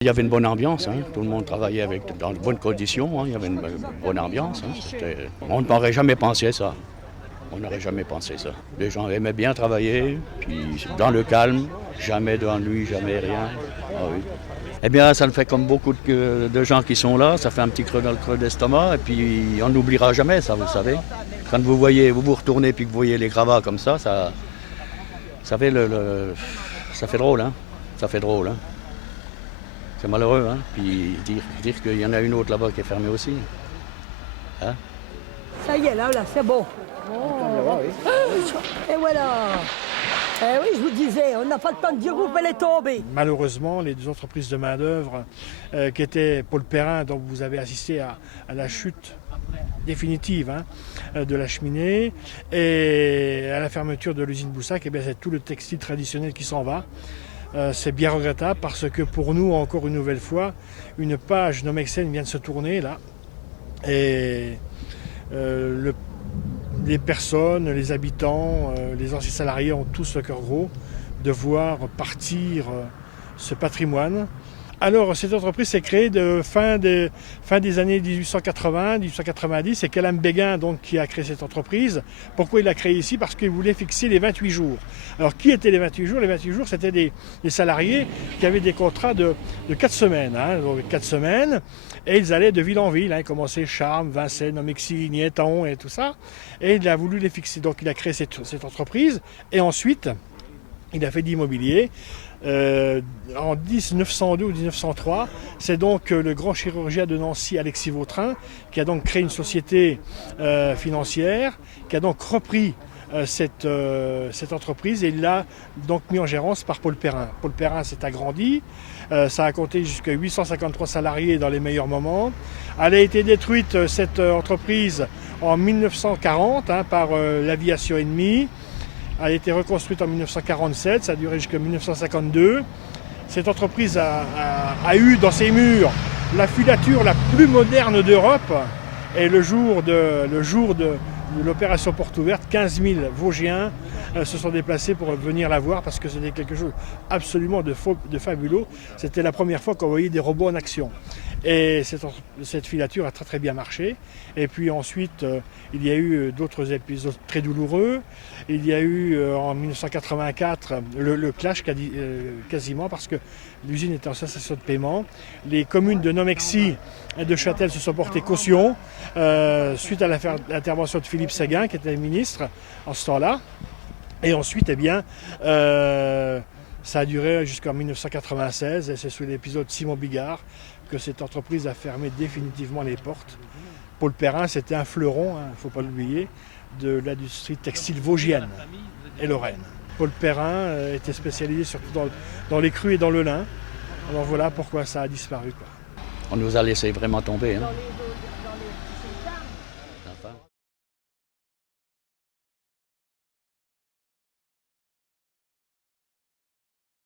Il y avait une bonne ambiance, hein. Tout le monde travaillait dans de bonnes conditions, hein. Il y avait une bonne ambiance. Hein. On n'aurait jamais pensé ça. On n'aurait jamais pensé ça. Les gens aimaient bien travailler, puis dans le calme, jamais d'ennui, jamais rien. Ah oui. Eh bien, ça le fait comme beaucoup de gens qui sont là, ça fait un petit creux dans le creux d'estomac, et puis on n'oubliera jamais ça, vous savez. Quand vous vous retournez puis que vous voyez les gravats comme ça fait ça fait drôle, hein. Ça fait drôle, hein. C'est malheureux, hein. Puis dire qu'il y en a une autre là-bas qui est fermée aussi. Hein? Ça y est, là, c'est bon. Oh. Et voilà. Eh oui, je vous disais, on n'a pas le temps de dire où elle est tombée. Malheureusement, les deux entreprises de main-d'œuvre qui étaient Paul Perrin, dont vous avez assisté à la chute définitive de la cheminée, et à la fermeture de l'usine Boussac, eh bien, c'est tout le textile traditionnel qui s'en va. C'est bien regrettable parce que pour nous, encore une nouvelle fois, une page Nomexen vient de se tourner là. Et les personnes, les habitants, les anciens salariés ont tous le cœur gros de voir partir ce patrimoine. Alors, cette entreprise s'est créée de fin des années 1880-1890. C'est Calame Béguin donc, qui a créé cette entreprise. Pourquoi il l'a créée ici? Parce qu'il voulait fixer les 28 jours. Alors, qui étaient les 28 jours? Les 28 jours, c'était des salariés qui avaient des contrats de 4 semaines. Donc 4 semaines. Et ils allaient de ville en ville. Ils commençaient Charmes, Vincennes, Nomexy, Niéton et tout ça. Et il a voulu les fixer. Donc, il a créé cette entreprise. Et ensuite, il a fait de l'immobilier. En 1902 ou 1903, c'est donc le grand chirurgien de Nancy, Alexis Vautrin, qui a donc créé une société financière, qui a donc repris cette entreprise et il l'a donc mis en gérance par Paul Perrin. Paul Perrin s'est agrandi, ça a compté jusqu'à 853 salariés dans les meilleurs moments. Elle a été détruite, cette entreprise, en 1940 par l'aviation ennemie. Elle a été reconstruite en 1947, ça a duré jusqu'en 1952. Cette entreprise a eu dans ses murs la filature la plus moderne d'Europe. Et le jour de l'opération Porte Ouverte, 15 000 Vosgiens se sont déplacés pour venir la voir parce que c'était quelque chose absolument de fabuleux. C'était la première fois qu'on voyait des robots en action. Et cette filature a très très bien marché. Et puis ensuite, il y a eu d'autres épisodes très douloureux. Il y a eu en 1984 le clash quasiment parce que l'usine était en cessation de paiement. Les communes de Nomexy et de Châtel se sont portées caution suite à l'intervention de Philippe Séguin qui était ministre en ce temps-là. Et ensuite, eh bien, ça a duré jusqu'en 1996 et c'est sous l'épisode Simon Bigard que cette entreprise a fermé définitivement les portes. Paul Perrin, c'était un fleuron, il ne faut pas l'oublier, de l'industrie textile vosgienne et lorraine. Paul Perrin était spécialisé surtout dans les crus et dans le lin. Alors voilà pourquoi ça a disparu, quoi. On nous a laissé vraiment tomber. Hein.